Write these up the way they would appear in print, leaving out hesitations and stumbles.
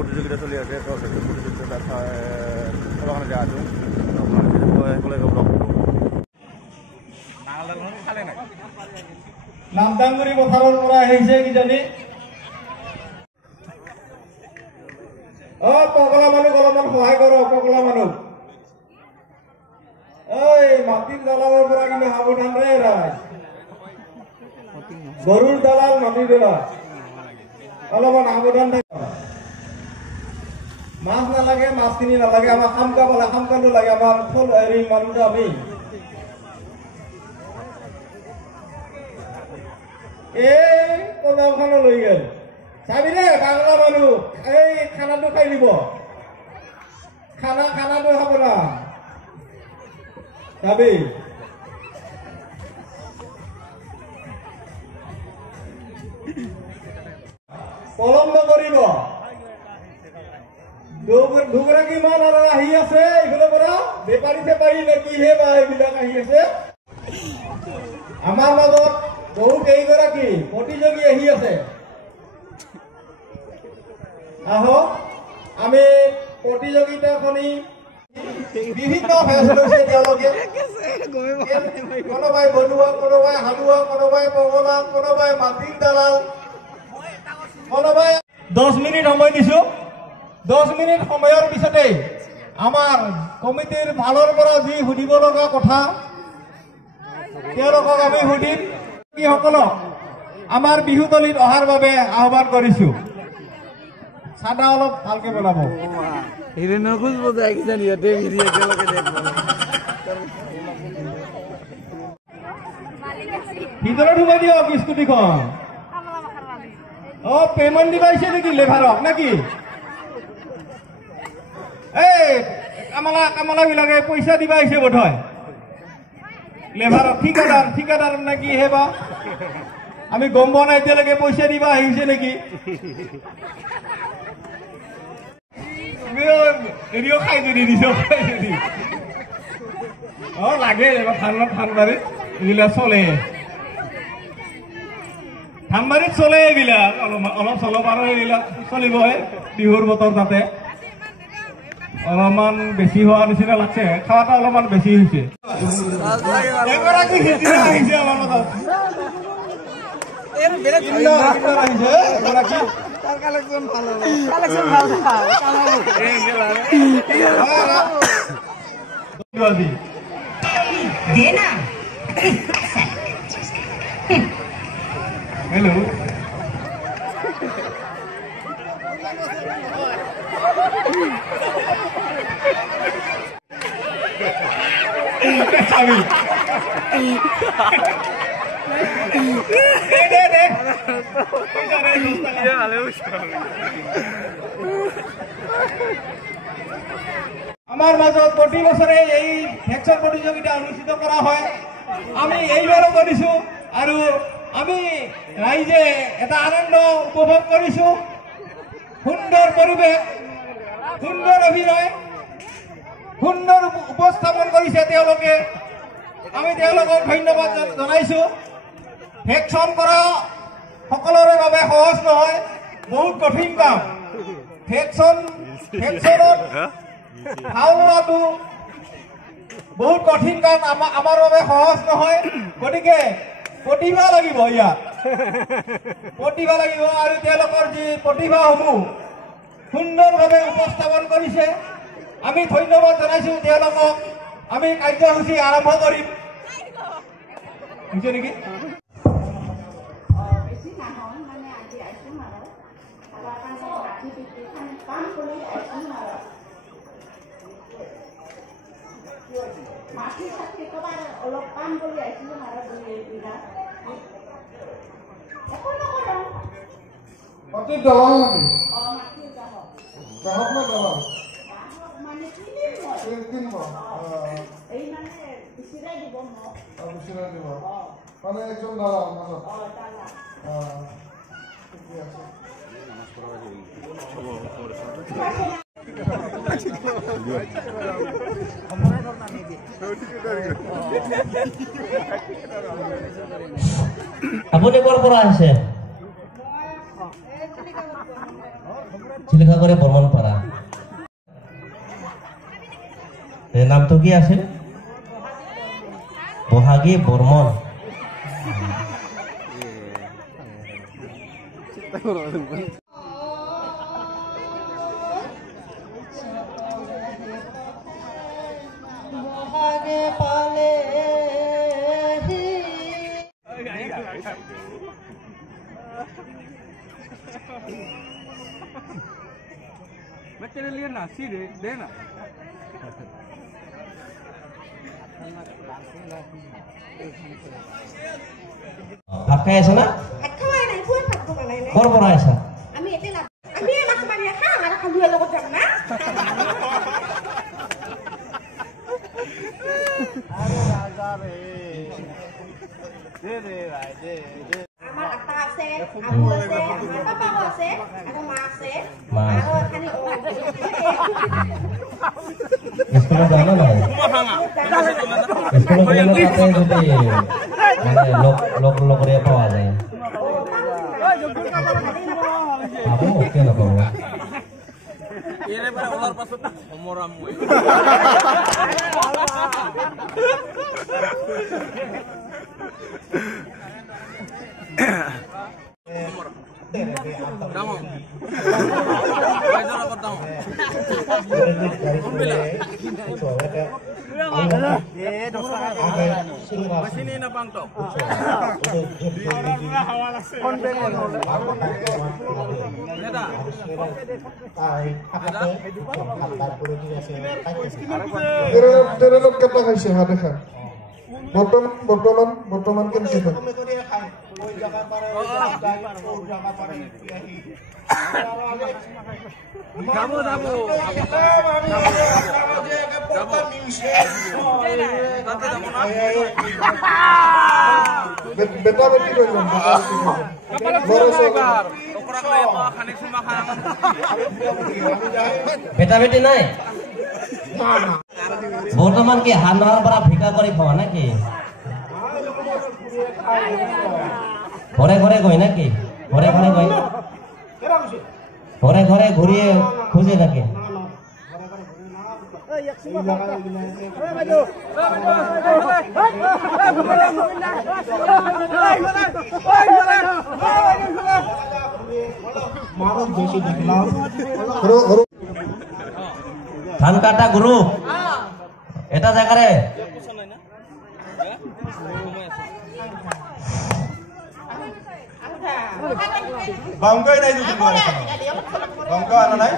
प्रतियोगिता चलि আছে তো प्रतियोगिता চাবলৈ যায় আছো নামদাংগুৰি পথাৰৰ পৰা আহিছে কিজানি পগলা মানুহ অলপমান সহায় কৰ পগলা মানুহ মাটিৰ দালালৰ পৰা কিন্তু সাৱধান ৰে ৰাজ গৰুৰ দালাল মাটিৰ দালাল অলপমান সাৱধান থাক মাছ নালাগে মাছ কিনি নালাগে আমাৰ খামকা বলা খামকাটো লাগে আমাৰ ফুল হেৰি মানুহটো আমি কোনাওখানো লৈ গেল চাবি দে বাংলা মানুহ এই খানাটো খাই দিব খানাটো খাব না চাবি পলম নকৰিব দুগৰাকী মান আৰু আহি আছে এইফালৰ পৰা বেপাৰী চেপাৰী নে কিহে বা এইবিলাক আহি আছে আমাৰ মাজত বহু কেইগৰাকী প্ৰতিযোগী আহি আছে আহক আমি প্ৰতিযোগিতাখনি বিভিন্ন ফেচ লৈছে তেওঁলোকে কোনোবাই বনুৱা কোনোবাই হালুৱা কোনোবাই পগলা কোনোবাই মাটিৰ দালাল কোনোবাই 10 মিনিট সময় দিছো 10 মিনিট সময়ৰ পিছতে আমাৰ কমিটিৰ ভালৰ পৰা যি সুধিব লগা কথা তেওঁলোকক আমি সুধিম কি সকলক আমাৰ বিহুতলিত অহাৰ বাবে আহ্বান কৰিছো সাদা অলপ ভালকে বনাব হিৰেনৰ খুজ বজাই কি জানি দে ভিডিও একেলগে দেখব ভিতৰত ঢুকাই দিও স্কুটিখন পেমেন্ট দিবাইছে নেকি লেভাৰক নাকি কামলা বিলাকে পইচা দিবা আহিছে বোধ হয় লেভাৰক ঠিকাদাৰ নাকি হেবা আমি গম পোৱা নাই এতিয়ালৈকে পইচা দিবা আহিছে নেকি এৰিও খাই যদি দিছ লাগে ধানবাৰীত এইবিলাক চলে ধানবাৰীত চলে এইবিলাক অলপ চলপ আৰু এইবিলাক চলিবহে বিহুৰ বতৰ তাতে অলপমান বেছি হোৱা নিচিনা লাগছে খাওয়াটা অলপমান বেছি হৈছে এগৰাকী আহিছে আমাৰ লগত হেল্ল' আমাৰ মাজত প্ৰতি বছৰে এই ভেকচন প্ৰতিযোগিতা অনুষ্ঠিত কৰা হয় আমি এইবাৰো কৰিছো আৰু আমি ৰাইজে এটা আনন্দ উপভোগ কৰিছো সুন্দৰ পৰিৱেশ সুন্দৰ অভিনয় সুন্দৰ উপস্থাপন কৰিছে তেওঁলোকে আমি তেওঁলোকক ধন্যবাদ জনাইছো ভেকচন কৰা সকলোৰে বাবে সহজ নহয় বহুত কঠিন কাম ভেকচনত ভাও লোৱাটো বহুত কঠিন কাম আমাৰ বাবে সহজ নহয় গতিকে প্ৰতিভা লাগিব ইয়াত প্ৰতিভা লাগিব আৰু তেওঁলোকৰ যি প্ৰতিভাসমূহ সুন্দৰভাৱে উপস্থাপন কৰিছে আমি ধন্যবাদ জনাইছো তেওঁলোকক আমি কাৰ্যসূচী আৰম্ভ কৰিম বুজিছে নেকি মাটি চাটি কবাৰ অলপ কাম কৰি আহিছিলো মাৰা মাটিৰ দলাল নেকি মাটিৰ দলাল না দলাল মানে কিনিব এই মানে বিচিৰাই দিব বিচিৰাই দিব মানে একজন দালাল মাজত ঠিকে আছে আপুনি ক'ৰ পৰা আহিছে? চিলিকাগড়ে বৰ্মনপাৰা। নামটো কি আছিল? বহাগী বৰ্মন। मैं तेरे लिए नासी दे देना ভাত খাই আছা না? ভাত খাওয়াই নাই খুৱাই ভাত বনা নাই ক'ৰ পৰা আহিছা? আমি এতে আমি মাছ মাৰি খাম আৰু খালুৱাৰ লগত যাম না আমাৰ আটা আছে আলু আছে আমাৰ পাপাও আছে আৰু মা আছে আৰু খালি স্কুলত যোৱা না নাই? স্কুলত গ'লে তাতে যদি মানে লগৰীয়া পোৱা যায় পাব, কিয় নাপাব? বৰ্তমান কেনেকে বেটা বেটি বেটা বেটি নাই? বৰ্তমান কি হানাৰ পৰা ভিকা কৰি খোৱা নেকি? ঘৰে ঘৰে গৈ নেকি? ঘৰে ঘৰে গৈ ঘৰে ঘৰে ঘূৰিয়ে খুঁজে থাকে? ধান কাটা গ্রুপ এটা জায়গারে বাংগাই নাই দুদিন মানে বাংগা আনা নাই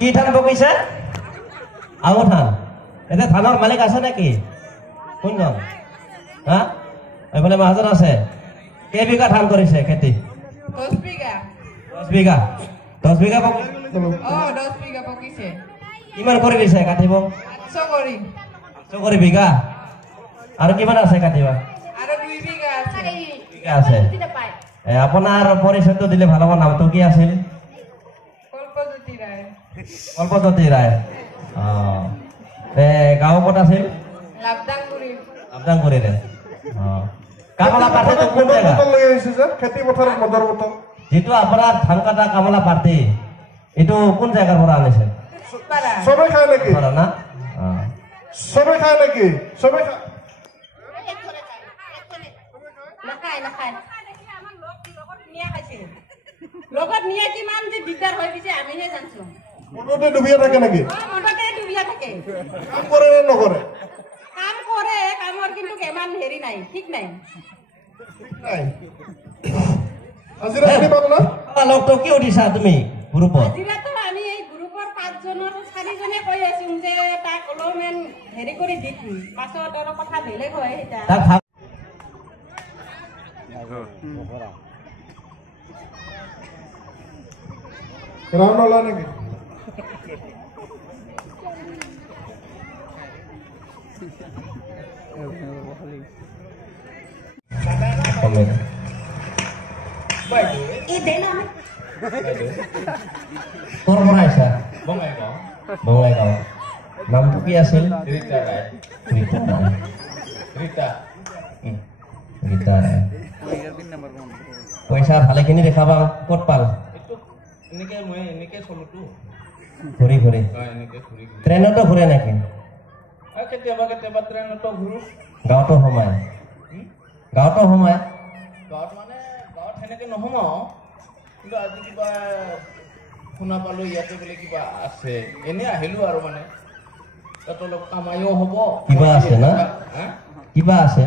কি ধান বকিছে? আঙুৰ ধান। এতিয়া ধানৰ মালিক আছে নেকি? কোনজন? হা এইফালে মাহাজন আছে। কেইবিঘা ধান কৰিছে খেতি? 10 বিঘা। 10 বিঘা। 10 বিঘা পকিছে। 10 বিঘা পকিছে। কিমান কৰি দিছে কাটিব? 800 কৰি। 800 কৰি বিঘা। আৰু কিমান আছে কাটিবা? আৰু 2 বিঘা আছে। বিঘা আছে। আপোনাৰ পৰিচয়টো দিলে ভাল হ'ব। নামটো কি আছিল? কল্পজ্যোতি ৰায়। কল্পজ্যোতি ৰায়। গাঁও ক'ত আছিল? লাভদাংগুৰি। লাভদাংগুৰিৰে। কামলা পাৰ্টিটো কোন জেগা? খেতি পথাৰত মদৰ বটল যিটো আপোনাৰ ধান কাটা কামলা পাৰ্টি এইটো কোন জেগাৰ পৰা আনিছে? চবে খায় নেকি? না চবে খায় নেকি? চবে লগত নিয়ে কিমান যে দিগদাৰ হৈ গৈছে আমিহে জানছো। মনতে ডুবিয়া থাকে নেকি? মনতে ডুবিয়া থাকে। কাম কৰে নে নকৰে? কাম কৰে, কামৰ কিন্তু কেমান হেৰি নাই, ঠিক নাই। হাজিৰা দিব না? লগটো কি উঠিছা তুমি গ্ৰুপত? হাজিৰাটো আমি এই গ্ৰুপৰ 5 জনৰ 4 জনে কৈ আছো যে তাক অলপমান হেৰি কৰি দিম। পাছত আৰু কথা বেলেগ হয় এটা। ৰাউণ্ড ওলা নেকি? কমে বাইদেউ ক'ৰ পৰা আহিছা বঙাইগাঁও বঙাইগাঁও নামটো কি আছিল ৰীতা ৰায় ৰীতা ৰায়। ৰীতা ৰীতা ৰায় পইচা ভালেখিনি দেখা পাওঁ ক'ত পাল এইটো এনেকে মই এনেকে চলোতো ঘূৰি ঘূৰি এনেকে ঘূৰি ঘূৰি ট্ৰেইনতো ঘূৰে নেকি কেতিয়াবা কেতিয়াবা ট্ৰেইনতো ঘূৰো গাঁৱতো সোমায় গাঁৱতো সোমায় গাঁৱত মানে গাঁৱত সেনেকে নোসোমাও কিন্তু আজি কিবা শুনা পালো ইয়াতে বোলে কিবা আছে এনে আহিলো আৰু মানে তাত অলপ কামাইও হ'ব কিবা আছে না? হা? কিবা আছে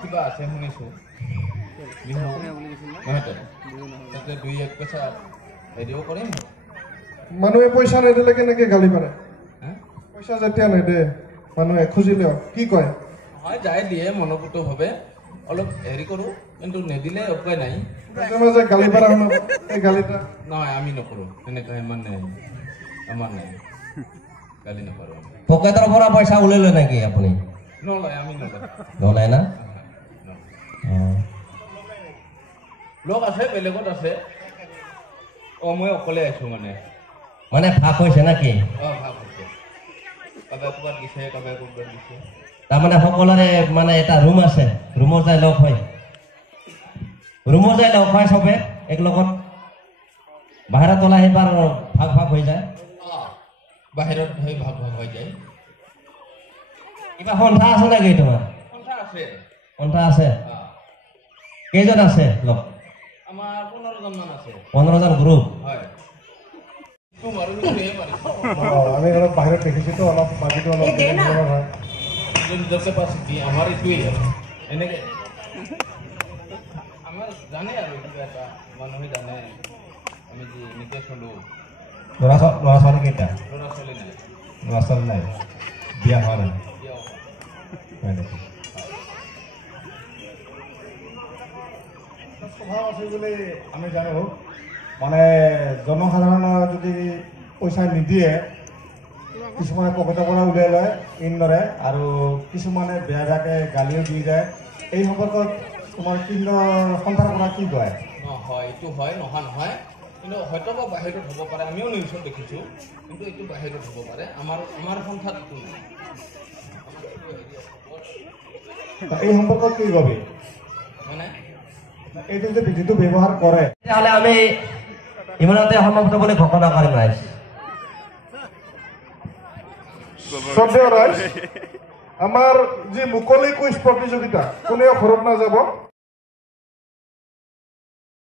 কিবা আছে শুনিছো বিহু নহয়তো তাতে 2-1 পইচা হেৰিও কৰিম মানুহে পইচা নেদিলে কেনেকে গালি পাৰে হা? পইচা যেতিয়া নেদে মানুহে খুজিলেও কি কয় হয় যাই দিয়ে মনোপুতভাৱে অলপ হেৰি কৰোঁ কিন্তু নেদিলে উপায় নাই মাজে মাজে গালি পাৰা শুনো এই গালিটা নহয় আমি নকৰোঁ তেনেকুৱা ইমান নাই আমাৰ নাই গালি নকৰোঁ পকেটৰ পৰা পইচা ওলাই লয় নেকি আপুনি নলয় আমি নলয় নলয় না লগ আছে বেলেগত আছে মই অকলে আছোঁ মানে মানে ভাগ হৈছে নেকি ভাগ হৈছে কাবাই ক'ৰবাত দিছে কাবাই ক'ৰবাত দিছে তাৰমানে সকলোৰে মানে এটা ৰুম আছে ৰুমত যাই লগ হয় চবে এক লগত বাহিৰত ওলাই আহিবাৰ ভাগ ভাগ হৈ যায় বাহিৰত হৈ ভাগ ভাগ হৈ যায় কিবা সন্থা আছে নেকি তোমাৰ সন্থা আছে সন্থা আছে কেইজন আছে লগ আমাৰ 15জন মান আছে 15জন গ্ৰুপ হয় তোমাৰো সেইটোৱে মাৰিছো আমি অলপ বাহিৰত দেখিছোতো অলপ বাকীটো অলপ বেলেগ ধৰণৰ হয় নিজৰ কেপাচিটি আমাৰ এইটোৱেই আৰু এনেকে আমাৰ জানে আৰু কিবা এটা মানুহে জানে আমি যে এনেকে চলোঁ ল'ৰা ছোৱালী কেইটা ল'ৰা ছোৱালী নাই ল'ৰা ছোৱালী নাই বিয়া হোৱা নাই এতিয়াও হয় নেকি স্বভাৱ আছে বুলি আমি জানো মানে জনসাধাৰণৰ যদি পইচা নিদিয়ে কিছুমানে পকেটৰ পৰা উলিয়াই লয় ইনদৰে আৰু কিছুমানে বেয়া বেয়াকৈ গালিও দি যায় এই সম্পৰ্কত তোমাৰ সন্থাৰ পৰা কি কয় হয় এইটো হয় নোহোৱা নহয় কিন্তু হয়তো বা বাহিৰত হ'ব পাৰে আমিও নিউজত দেখিছোঁ কিন্তু এইটো বাহিৰত হ'ব পাৰে আমাৰ সন্থাত এইটো নাই এই সম্পৰ্কত কি কবি মানে এইটো যে যিটো ব্যৱহাৰ কৰে তেতিয়াহ'লে আমি ইমানতে সমাপ্ত বুলি ঘোষণা কৰিম ৰাইজ শ্ৰদ্ধেয় ৰাইজ আমাৰ যি মুকলি কুইজ প্ৰতিযোগিতা কোনেও ঘৰত নাযাব